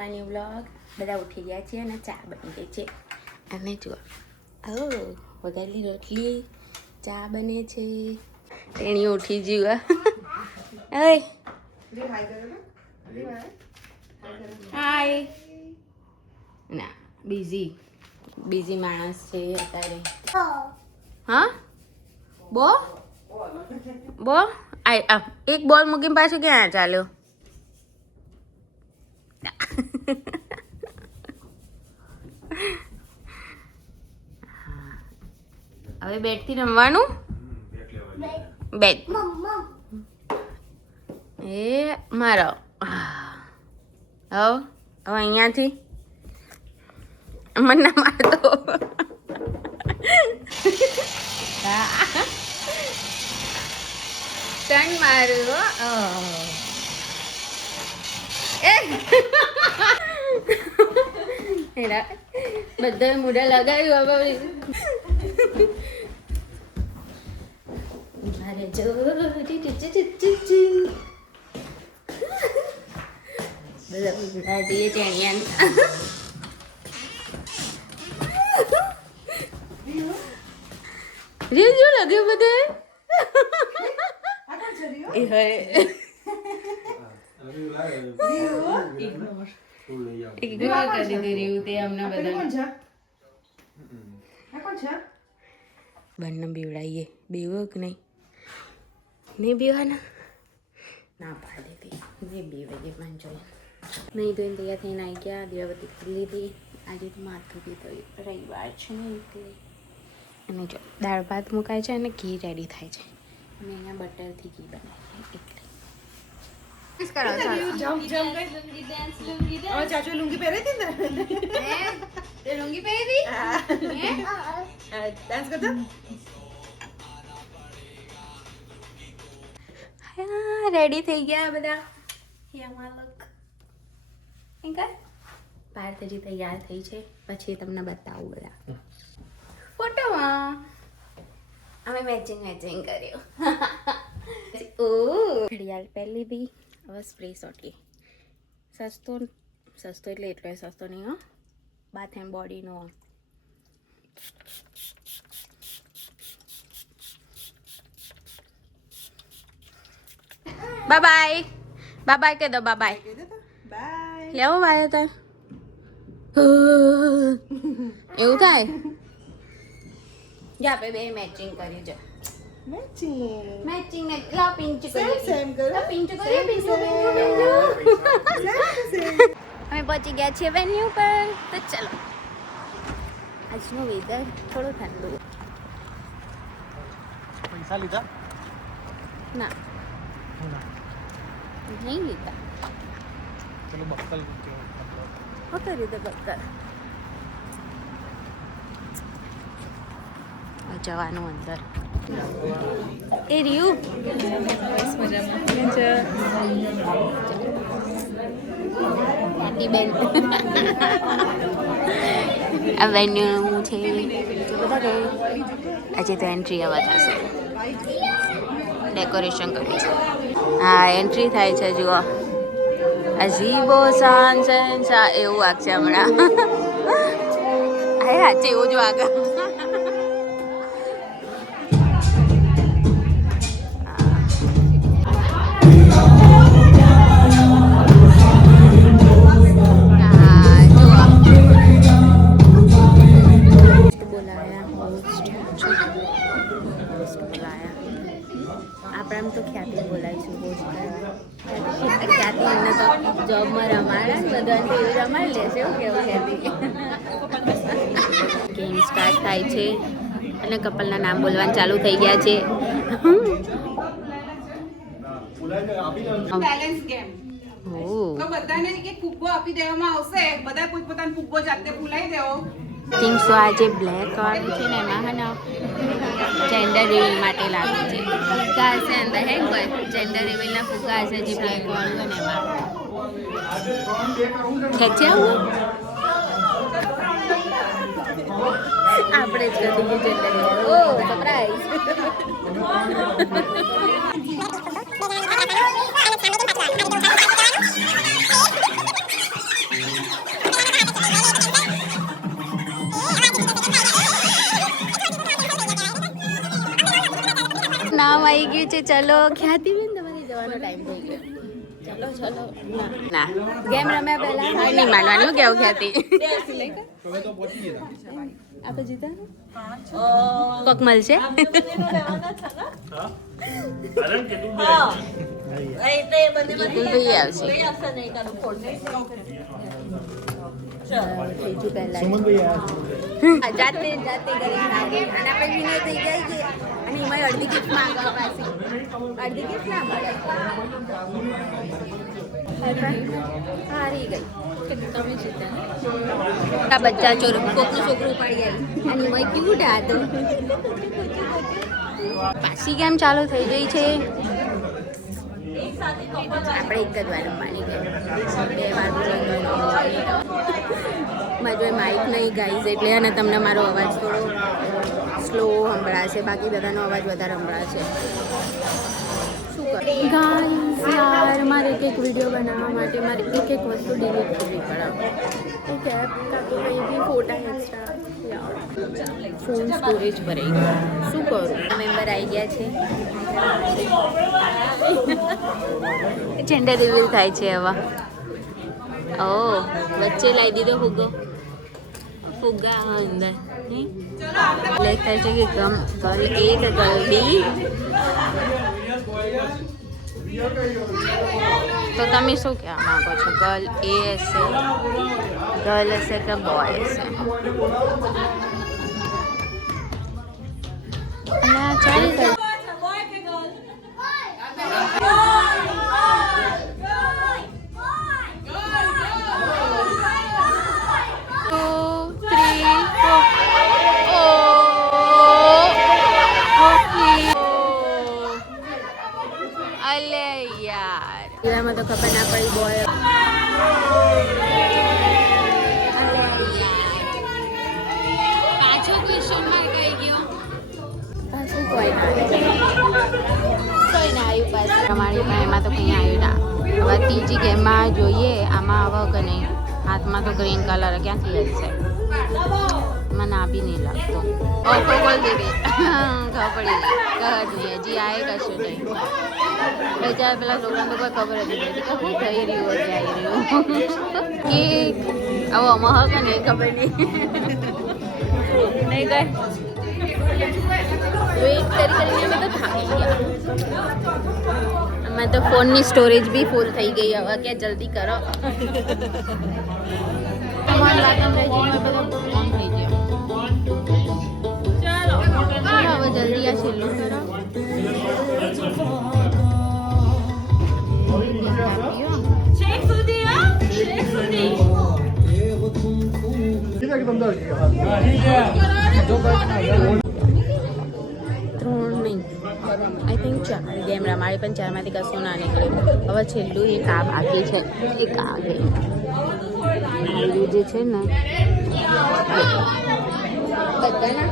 My new vlog. બધા ઉઠી ગયા છે અને ચા બની ગઈ છે. અને જુઓ વઘારેલી રોટલી, ચા બને છે. તેણીઓ ઉઠી ગયું. હાય. ના બિઝી માણસ છે અત્યારે. હા બો એક બોલ મૂકીને પાછું ક્યાં ચાલ્યો? હવે બેટથી રમવાનું. બેટ એ મારો. હવે અહીંયાથી મને ના મારતો. ટર્ન મારું. બધા મોઢા લગાવ્યું હવે. મારે જો બધા મોઢા જઈએ ટેણિયા. રીલ જો લગ્યું બધે. બંને બીવડાવીએ. બીવો કે નહીં બીવાના? ના પાડી દીધી. નહીં બીવાઈએ પણ જોઈએ. નહીં ધોઈને તૈયાર થઈને આવી ગયા. દીવાબત્તી કરી લીધી. આજે તો માથું બી ધોઈ. રવિવાર છે ને એટલે. અને જો દાળ ભાત મુકાય છે અને ઘી રેડી થાય છે. અને અહીંયા બટરથી ઘી બનાવીએ એટલે. ચાચુ લુંગી પહેરી હતી ને? તે લુંગી પહેરી હતી? ડાન્સ કરતો? હા રેડી થઈ ગયા બધા. ભારતજી તૈયાર થઈ છે. પછી તમને બતાવું બધા ફોટોમાં. અમે મેચિંગ કર્યું. ઘડિયાળ પહેરી લીધી. હવે સ્પ્રે સોટી. સસ્તો એટલે એટલો સસ્તો નહીં હો. બાથ એન્ડ બોડીનો. બાય કહી દો. બાય લેવો ભાઈ તાર. એવું થાય. જા આપણે બે મેચિંગ કરી છે. મેચિંગ ને લા પિંચ કરીએ. સેમ કરો. પિંચ કરીએ. અમે પહોંચી ગયા છીએ વેન્યુ પર. તો ચલો. આજનું વેધર થોડું ઠંડુ. પૈસા લીધા? ના નહીં લીધા. ચલો બક્કલ હોતો રીતે બક્કર જવાનું અંદર. એ રહ્યું બેન. આ વેન્યુ છે બધા ગયું. આજે તો એન્ટ્રી આવા થશે. ડેકોરેશન કર્યું છે. હા એન્ટ્રી થાય છે. જુઓ અજીબો શાન શહેનશાહ એવું વાગશે હમણાં. હા સાચે એવું જ આગળ. આપણે તો ખ્યાતિ બોલાવીશું. ખ્યાતિ એમને તો જોબમાં રમાડે બધાને એવું રમાડી લેશે. એવું કેવું ખ્યાતિ. ગેમ સ્ટાર્ટ થાય છે અને કપલના નામ બોલવાનું ચાલુ થઈ ગયા છે. Balance game. તો બધાને એક ફુગ્ગો આપી દેવામાં આવશે. બધા પોતપોતાનો ફુગ્ગો જાતે ફૂલાઈ દેવો. થિંક સો આજે બ્લેક વાળું છે ને એમાં હે ને જેન્ડર રિવીલ માટે લાગે છે. ફુગ્ગા હશે અંદર હે કોઈ જેન્ડર રિવીલના ફુગ્ગા હશે જે બ્લેક વાળું હોય ને એમાં ખેંચ્યા આપણે જ કરી દઈએ જેન્ડર રિવીલ. ઓ સરપ્રાઈઝ. ચલો ખ્યાતિ બેન તમારે જવાનો ટાઈમ થઈ ગયો ચલો ના ગેમ રમ્યા પહેલા હાર નહીં માનવાનું કેવું ખ્યાતિ આપણે જીતા કોક મળશે આવશે જાતે જાતે કરી અને આપણે વિનય થઈ જાય કે અને એમાં અડધી ગિફ્ટ માંગવા પાછી અડધી ગિફ્ટ ના મળે હારી ગઈ તમે જીતા આ બચ્ચા ચોર કોકનું છોકરું ઉપાડી આવી અને એમાં ક્યુટ હતો પાછી કેમ ચાલુ થઈ ગઈ છે આપણે એક જ વાર રમવાની ગઈ 2 વાર મારો માઇક નહીં ગાઈઝ એટલે અને તમને મારો અવાજ થોડો સ્લો સંભળાશે બાકી બધાનો અવાજ વધારે સંભળાશે શું કરે ગાઈઝ યાર મારે એક વિડીયો બનાવવા માટે મારે એક વસ્તુ ડિલીટ કરવી પડે એક એપ કાં તો કંઈ બી ફોટા એક્સ્ટ્રા ફોન સ્ટોરેજ ભરાઈ ગયો શું કરું મેમ્બર આવી ગયા છે ઝંડા રિવીલ થાય છે હવે ઓ વચ્ચે લાવી દીધો ફુગ્ગા અંદર લાઈક થાય છે કે ગર્લ એ કે ગર્લ બી તો તમે શું કહેવા માંગો છો ગર્લ એ હશે ગર્લ હશે કે બોય હશે અને ચાલી ગઈ એમાં તો ખબર ના પડી બોય પાછો ક્વેશ્ચન માર્ક આવી ગયો પાછું કોઈ ના આવ્યું પાછું તમારી પાસે એમાં તો કંઈ આવ્યું ના હવે ત્રીજી ગેમમાં જોઈએ આમાં આવો કે નહીં હાથમાં તો ગ્રીન કલર ક્યાંથી હશે મને આપી નહીં લાગતો ઓકો બોલ દીધી ખબર પડી કહર નહીં હજી આવે કશું નહીં બેચારા પેલા છોકરાને કોઈ ખબર હતી નહીં કે શું થઈ રહ્યું હશે આવી રહ્યું કે આવો આમાં હક નહીં ખબર નહીં નહીં કઈ વેઇટ કરી અમે તો થાકી ગયા અમે તો ફોનની સ્ટોરેજ બી ફૂલ થઈ ગઈ હવે કે જલ્દી કરો તમારી વાત બધા ઓન થઈ ગયો ચાલો હવે જલ્દી આ છેલ્લું કરો ત્રણ નહીં આઈ થિંક 4 ગેમ રમાડી પણ 4માંથી કશું ના નીકળ્યું હવે છેલ્લું એક આ બાકી છે એક આ ગેમ જે છે ને બધાના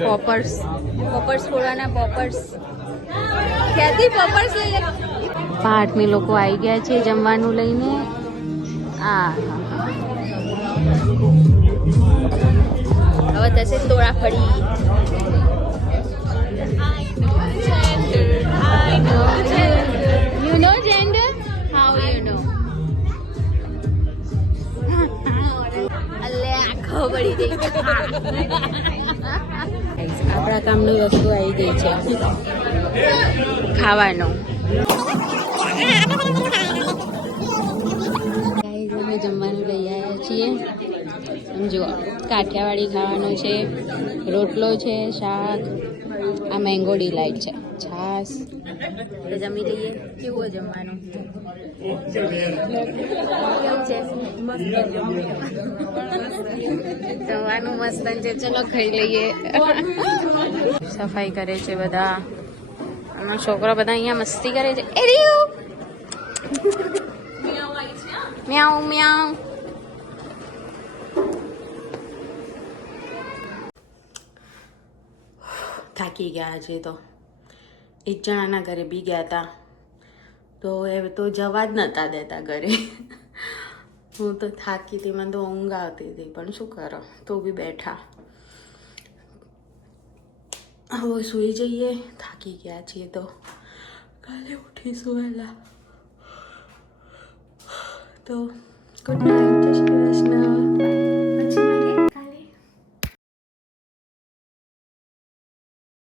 પોપર્સ ફોડવાના પોપર્સ ક્યાંથી પોપર્સ લઈ લે 8 લોકો આવી ગયા છે જમવાનું લઈને હવે થશે તોડા ફળી You know gender? How you know? અલે આખો પડી ગઈ આપણા કામની વસ્તુ આવી ગઈ છે ખાવાનો અમે જમવાનું લઈ આવ્યા છીએ સમજો કાઠિયાવાડી ખાવાનું છે રોટલો છે શાક આ મેંગો ડિલાઇટ છે છાશ જમી લઈએ કેવું જમવાનું કેવું છે જમવાનું મસ્ત છે ચલો ખાઈ લઈએ સફાઈ કરે છે બધા અમારા છોકરા બધા અહીંયા મસ્તી કરે છે મ્યાઉ મ્યાઉ થાકી ગયા આજે તો એક જણાના ઘરે બી ગયા હતા તો એ તો જવા જ નહોતા દેતા ઘરે હું તો થાકી હતી મને તો ઊંઘ આવતી હતી પણ શું કરો તો બી બેઠા હવે સૂઈ જઈએ, થાકી ગયા છીએ તો કાલે ઉઠીશું વહેલા. તો ગુડ નાઇટ.